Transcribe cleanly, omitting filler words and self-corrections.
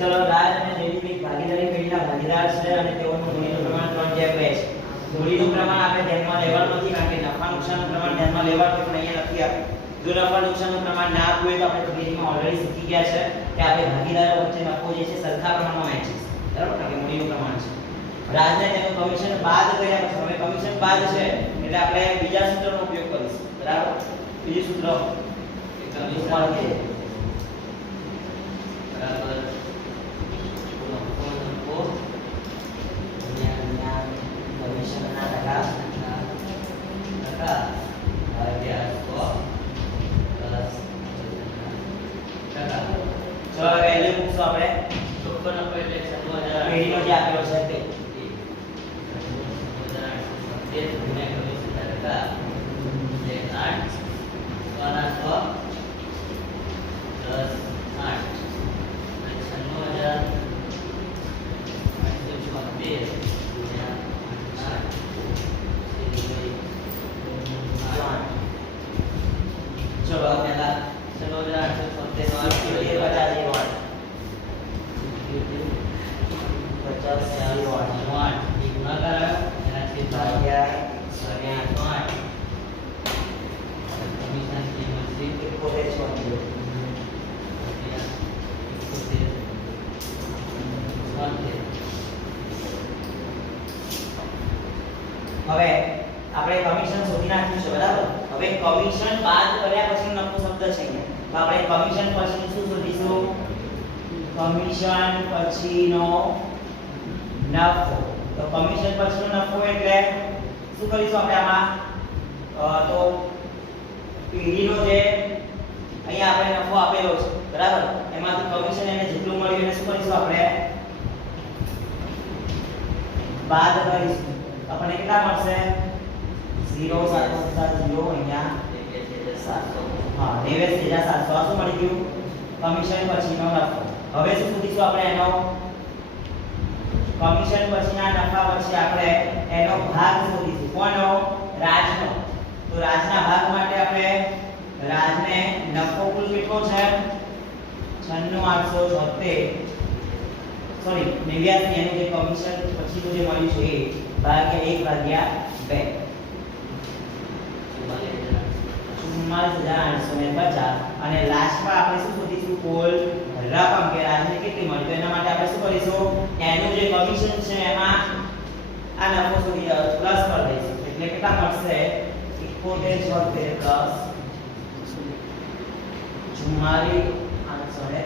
ચલો રાજ અને જયદીપ એક ભાગીદારી પેઢીના ભાગીદાર છે અને તેઓનું મૂડીનું પ્રમાણ 3/2 છે. મૂડીનું પ્રમાણ આપણે ધ્યાનમાં લેવાનું નથી કારણ કે નફા નુકસાનનું પ્રમાણ ધ્યાનમાં લેવાનું પણ અહીંયા નથી આપ્યું. જો નફા નુકસાનનું પ્રમાણ ના આપ્યું હોય તો આપણે થિયરીમાં ઓલરેડી શીખી ગયા છે કે આપણે ભાગીદારો વચ્ચે નફો જે છે સરખા પ્રમાણમાં વહેંચીશું. બરાબર કારણ કે મૂડીનું પ્રમાણ છે. રાજને તેનું કમિશન બાદ કર્યા પછી હવે કમિશન બાદ છે એટલે આપણે બીજા સૂત્રનો ઉપયોગ કરીશું. બરાબર બીજું સૂત્ર બરાબર કમિશનના ટકા ભાગ્યા 100 ચલો વેલ્યુ મૂકશું આપણે 54 એટલે 6000 પેઢીનો જે આપેલો છે તે હવે આપણે કમિશન શોધી નાખ્યું છે. બરાબર હવે કમિશન બાદ કર્યા પછી નફો શબ્દ છે અહીંયા તો આપણે કમિશન પછી શું શોધીશું? કમિશન પછીનો નફો. તો કમિશન પછીનો નફો એટલે શું કરીશું આપણે આમાં? તો પેઢીનો જે અહીંયા આપણે નફો આપેલો છે બરાબર એમાંથી કમિશન એને જેટલું મળ્યું એને શું કરીશું આપણે? બાદ કરીશું. આપણને કેટલા મળશે? 0.770 અહીંયા 700. હા 99700 આ શું મળી ગયું? કમિશન પછીનો નફો. હવે શું શોધીશું આપણે એનો? કમિશન પછીના નફા પછી આપણે એનો ભાગ શોધીશું. કોનો? રાજનો. તો રાજના ભાગ માટે આપણે રાજને નફો કુલ કેટલો છે? 96876 સોરી 89 એનું જે કમિશન પછીનું જે મળ્યું છે એ ભાગ્યા 1/2 અને લાસ્ટમાં આપણે શું શોધીશું? કુલ રકમ કે રાજને કેટલી મળી તો એના માટે આપણે શું કરીશું? એનું જે કમિશન છે એમાં આ નફો શોધી પ્લસ કરી દઈશું એટલે કેટલા મળશે? 71 પ્લસ 44